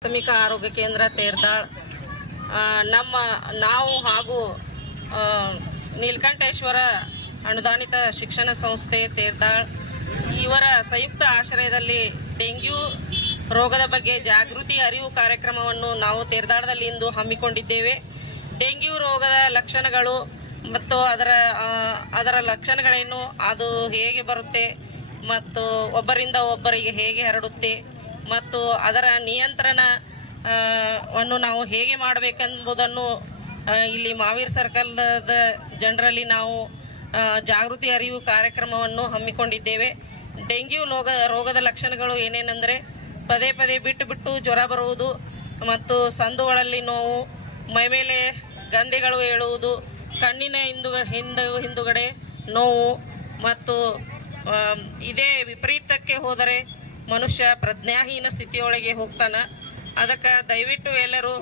ಪ್ರಾಥಮಿಕ ಆರೋಗ್ಯ ಕೇಂದ್ರ ತೇರ್ದಾಳ್. ನಮ್ಮ ನಾವು ಹಾಗೂ ನೀಲಕಂಠೇಶ್ವರ ಅನುದಾನಿತ ಶಿಕ್ಷಣ ಸಂಸ್ಥೆ ತೇರ್ದಾಳ್. ಇವರ ಸಂಯುಕ್ತ ಆಶ್ರಯದಲ್ಲಿ ಡೆಂಗ್ಯೂ ರೋಗದ ಬಗ್ಗೆ ಜಾಗೃತಿ ಅರಿವು ಕಾರ್ಯಕ್ರಮವನ್ನು ನಾವು ತೇರ್ದಾಳದಲ್ಲಿ ಇಂದು ಹಮ್ಮಿಕೊಂಡಿದ್ದೇವೆ. ಡೆಂಗ್ಯೂ ರೋಗದ ಲಕ್ಷಣಗಳು ಮತ್ತು ಅದರ ಅದರ ಲಕ್ಷಣಗಳೇನು, ಅದು ಹೇಗೆ ಬರುತ್ತೆ ಮತ್ತು ಒಬ್ಬರಿಂದ ಒಬ್ಬರಿಗೆ ಹೇಗೆ ಹರಡುತ್ತೆ ಮತ್ತು ಅದರ ನಿಯಂತ್ರಣ ವನ್ನು ನಾವು ಹೇಗೆ ಮಾಡಬೇಕೆಂಬುದನ್ನು ಇಲ್ಲಿ ಮಾವೀರ್ ಸರ್ಕಲ್ದ ಜನರಲ್ಲಿ ನಾವು ಜಾಗೃತಿ ಅರಿವು ಕಾರ್ಯಕ್ರಮವನ್ನು ಹಮ್ಮಿಕೊಂಡಿದ್ದೇವೆ. ಡೆಂಗ್ಯೂ ರೋಗ ರೋಗದ ಲಕ್ಷಣಗಳು ಏನೇನೆಂದರೆ, ಪದೇ ಪದೇ ಬಿಟ್ಟು ಬಿಟ್ಟು ಜ್ವರ ಬರುವುದು ಮತ್ತು ಸಂದುಗಳಲ್ಲಿ ನೋವು ಮೈಮೇಲೆ ಗಂಧೆಗಳು ಏಳುವುದು, ಕಣ್ಣಿನ ಹಿಂದು, ಹಿಂದ, ಹಿಂದುಗಡೆ ನೋವು ಮತ್ತು ಇದೇ ವಿಪರೀತಕ್ಕೆ ಹೋದರೆ ಮನುಷ್ಯ ಪ್ರಜ್ಞಾಹೀನ ಸ್ಥಿತಿಯೊಳಗೆ ಹೋಗ್ತಾನ. ಅದಕ್ಕೆ ದಯವಿಟ್ಟು ಎಲ್ಲರೂ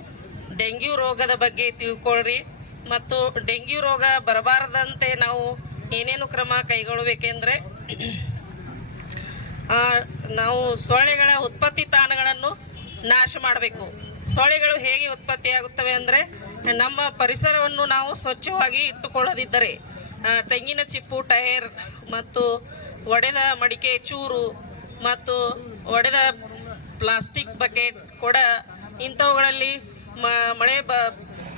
ಡೆಂಗ್ಯೂ ರೋಗದ ಬಗ್ಗೆ ತಿಳ್ಕೊಳ್ರಿ. ಮತ್ತು ಡೆಂಗ್ಯೂ ರೋಗ ಬರಬಾರದಂತೆ ನಾವು ಏನೇನು ಕ್ರಮ ಕೈಗೊಳ್ಳಬೇಕೆಂದರೆ ನಾವು ಸೊಳ್ಳೆಗಳ ಉತ್ಪತ್ತಿ ತಾಣಗಳನ್ನು ನಾಶ ಮಾಡಬೇಕು. ಸೊಳ್ಳೆಗಳು ಹೇಗೆ ಉತ್ಪತ್ತಿಯಾಗುತ್ತವೆ ಅಂದರೆ, ನಮ್ಮ ಪರಿಸರವನ್ನು ನಾವು ಸ್ವಚ್ಛವಾಗಿ ಇಟ್ಟುಕೊಳ್ಳದಿದ್ದರೆ ತೆಂಗಿನ ಚಿಪ್ಪು, ಟೈರ್ ಮತ್ತು ಒಡೆದ ಮಡಿಕೆ, ಚೂರು ಮತ್ತು ಒಡೆದ ಪ್ಲಾಸ್ಟಿಕ್ ಬಕೆಟ್ ಕೂಡ ಇಂಥವುಗಳಲ್ಲಿ ಮಳೆ ಬ,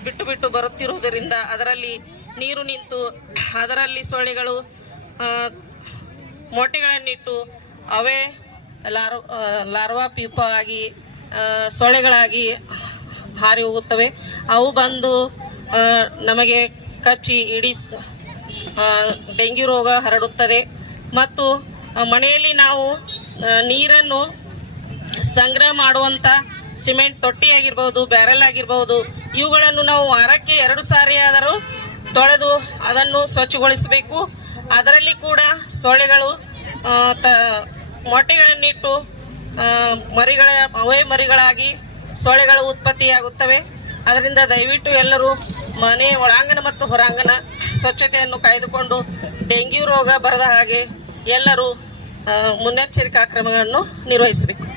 ಬಿಟ್ಟು ಬಿಟ್ಟು ಬರುತ್ತಿರುವುದರಿಂದ ಅದರಲ್ಲಿ ನೀರು ನಿಂತು ಅದರಲ್ಲಿ ಸೊಳ್ಳೆಗಳು ಮೊಟ್ಟೆಗಳನ್ನಿಟ್ಟು ಅವೇ ಲಾರ್ವ ಲಾರ್ವಾ ಪೀಪ ಆಗಿ ಸೊಳ್ಳೆಗಳಾಗಿ ಹಾರಿ ಹೋಗುತ್ತವೆ. ಅವು ಬಂದು ನಮಗೆ ಕಚ್ಚಿ ಇಡೀ ಡೆಂಗ್ಯೂ ರೋಗ ಹರಡುತ್ತದೆ. ಮತ್ತು ಮನೆಯಲ್ಲಿ ನಾವು ನೀರನ್ನು ಸಂಗ್ರಹ ಮಾಡುವಂತ ಸಿಮೆಂಟ್ ತೊಟ್ಟಿ ಆಗಿರ್ಬೋದು, ಬ್ಯಾರೆಲ್ ಆಗಿರ್ಬೋದು, ಇವುಗಳನ್ನು ನಾವು ವಾರಕ್ಕೆ ಎರಡು ಸಾರಿ ಆದರೂ ತೊಳೆದು ಅದನ್ನು ಸ್ವಚ್ಛಗೊಳಿಸಬೇಕು. ಅದರಲ್ಲಿ ಕೂಡ ಸೊಳ್ಳೆಗಳು ತ- ಮೊಟ್ಟೆಗಳನ್ನಿಟ್ಟು ಮರಿಗಳ, ಅವೇ ಮರಿಗಳಾಗಿ ಸೊಳ್ಳೆಗಳು ಉತ್ಪತ್ತಿಯಾಗುತ್ತವೆ. ಅದರಿಂದ ದಯವಿಟ್ಟು ಎಲ್ಲರೂ ಮನೆ ಒಳಾಂಗಣ ಮತ್ತು ಹೊರಾಂಗಣ ಸ್ವಚ್ಛತೆಯನ್ನು ಕಾಯ್ದುಕೊಂಡು, ಡೆಂಗ್ಯೂ ರೋಗ ಬರದ ಹಾಗೆ ಎಲ್ಲರೂ ಮುನ್ನೆಚ್ಚರಿಕಾ ಕ್ರಮಗಳನ್ನು ನಿರ್ವಹಿಸಬೇಕು.